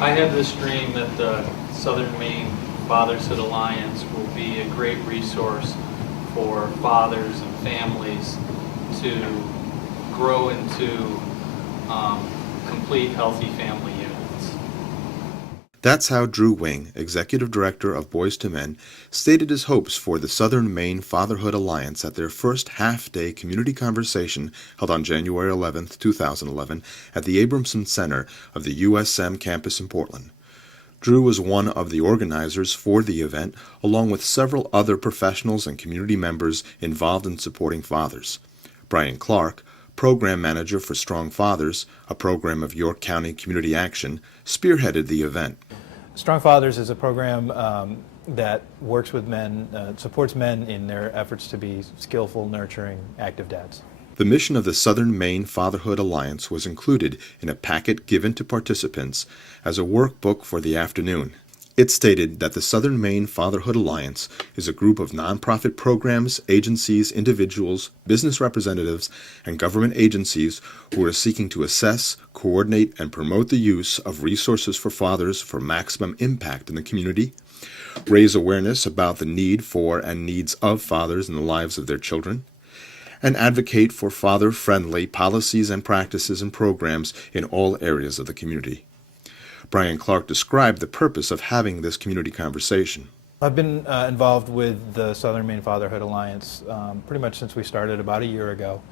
I have this dream that the Southern Maine Fatherhood Alliance will be a great resource for fathers and families to grow into complete, healthy family units. That's how Drew Wing, Executive Director of Boys to Men, stated his hopes for the Southern Maine Fatherhood Alliance at their first half-day community conversation held on January 11, 2011, at the Abramson Center of the USM campus in Portland. Drew was one of the organizers for the event, along with several other professionals and community members involved in supporting fathers. Brian Clark, Program Manager for Strong Fathers, a program of York County Community Action, spearheaded the event. Strong Fathers is a program that works with men, supports men in their efforts to be skillful, nurturing, active dads. The mission of the Southern Maine Fatherhood Alliance was included in a packet given to participants as a workbook for the afternoon. It stated that the Southern Maine Fatherhood Alliance is a group of nonprofit programs, agencies, individuals, business representatives, and government agencies who are seeking to assess, coordinate, and promote the use of resources for fathers for maximum impact in the community, raise awareness about the need for and needs of fathers in the lives of their children, and advocate for father-friendly policies and practices and programs in all areas of the community. Brian Clark described the purpose of having this community conversation. I've been involved with the Southern Maine Fatherhood Alliance pretty much since we started about a year ago.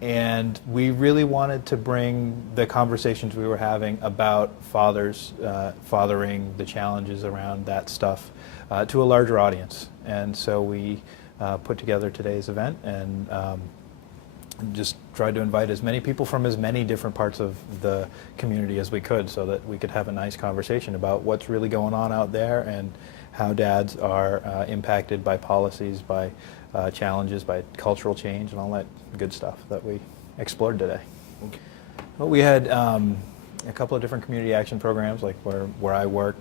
And we really wanted to bring the conversations we were having about fathers, fathering, the challenges around that stuff, to a larger audience. And so we put together today's event and just tried to invite as many people from as many different parts of the community as we could so that we could have a nice conversation about what's really going on out there and how dads are impacted by policies, by challenges, by cultural change and all that good stuff that we explored today. Well, we had a couple of different community action programs, like where I work,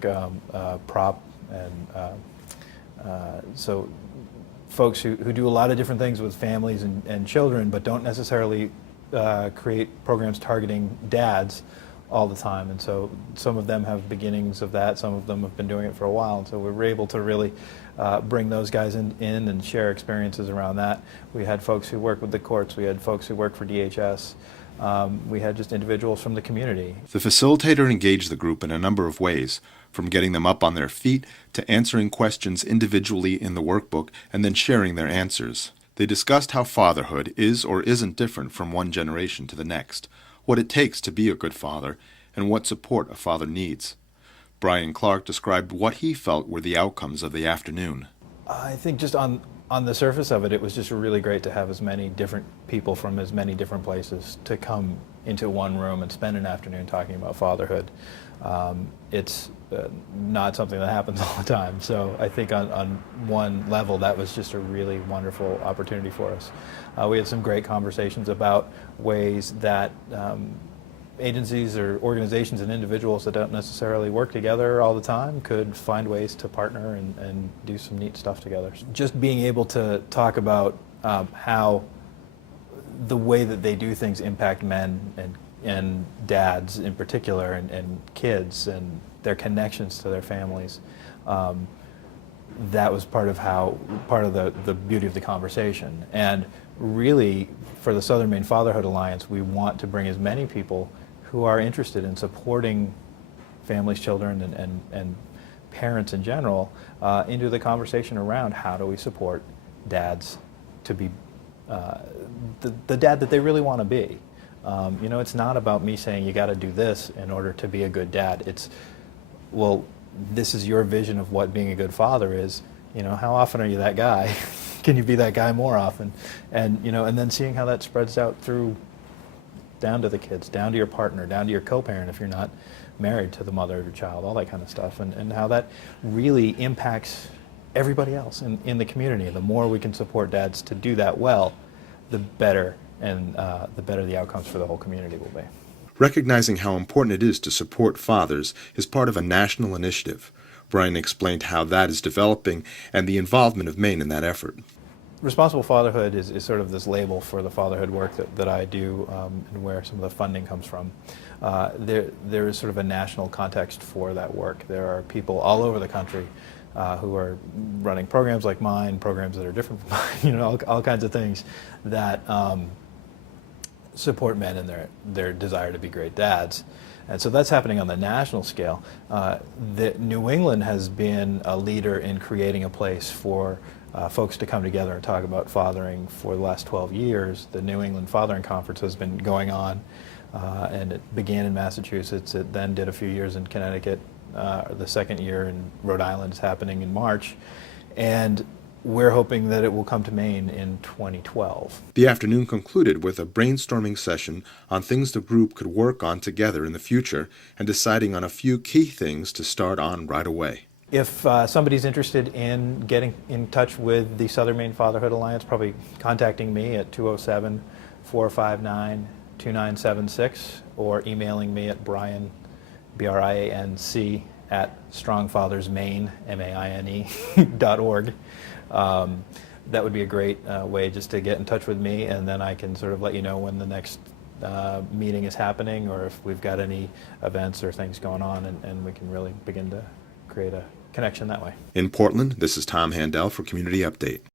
PROP, and so folks who do a lot of different things with families and children, but don't necessarily create programs targeting dads all the time. And so some of them have beginnings of that, some of them have been doing it for a while, and so we were able to really bring those guys in and share experiences around that. We had folks who work with the courts, we had folks who work for DHS, we had just individuals from the community. The facilitator engaged the group in a number of ways, from getting them up on their feet to answering questions individually in the workbook and then sharing their answers. They discussed how fatherhood is or isn't different from one generation to the next, what it takes to be a good father, and what support a father needs. Brian Clark described what he felt were the outcomes of the afternoon. I think just on the surface of it, it was just really great to have as many different people from as many different places to come into one room and spend an afternoon talking about fatherhood. It's not something that happens all the time, so I think on one level that was just a really wonderful opportunity for us. We had some great conversations about ways that agencies or organizations and individuals that don't necessarily work together all the time could find ways to partner and do some neat stuff together. Just being able to talk about how the way that they do things impact men and dads in particular and kids and their connections to their families. That was part of the beauty of the conversation. And really, for the Southern Maine Fatherhood Alliance, we want to bring as many people who are interested in supporting families, children, and parents in general into the conversation around how do we support dads to be the dad that they really want to be. You know, it's not about me saying you got to do this in order to be a good dad. It's, well, this is your vision of what being a good father is. You know, how often are you that guy? Can you be that guy more often? And you know, and then seeing how that spreads out through down to the kids, down to your partner, down to your co-parent if you're not married to the mother of your child, all that kind of stuff, and how that really impacts everybody else in the community. The more we can support dads to do that well, the better, and the better the outcomes for the whole community will be. Recognizing how important it is to support fathers is part of a national initiative. Brian explained how that is developing and the involvement of Maine in that effort. responsible fatherhood is sort of this label for the fatherhood work that I do, and where some of the funding comes from. There is sort of a national context for that work. There are people all over the country who are running programs like mine, programs that are different from mine, all kinds of things that support men in their desire to be great dads. And so that's happening on the national scale. New England has been a leader in creating a place for folks to come together and talk about fathering for the last 12 years. The New England Fathering Conference has been going on, and it began in Massachusetts. It then did a few years in Connecticut. The second year in Rhode Island is happening in March. And we're hoping that it will come to Maine in 2012. The afternoon concluded with a brainstorming session on things the group could work on together in the future and deciding on a few key things to start on right away. If somebody's interested in getting in touch with the Southern Maine Fatherhood Alliance, probably contacting me at 207-459-2976 or emailing me at Brian, BRIANC, at strongfathersmaine, MAINE.org. That would be a great way just to get in touch with me, and then I can sort of let you know when the next meeting is happening, or if we've got any events or things going on, and we can really begin to create a connection that way. In Portland, this is Tom Handel for Community Update.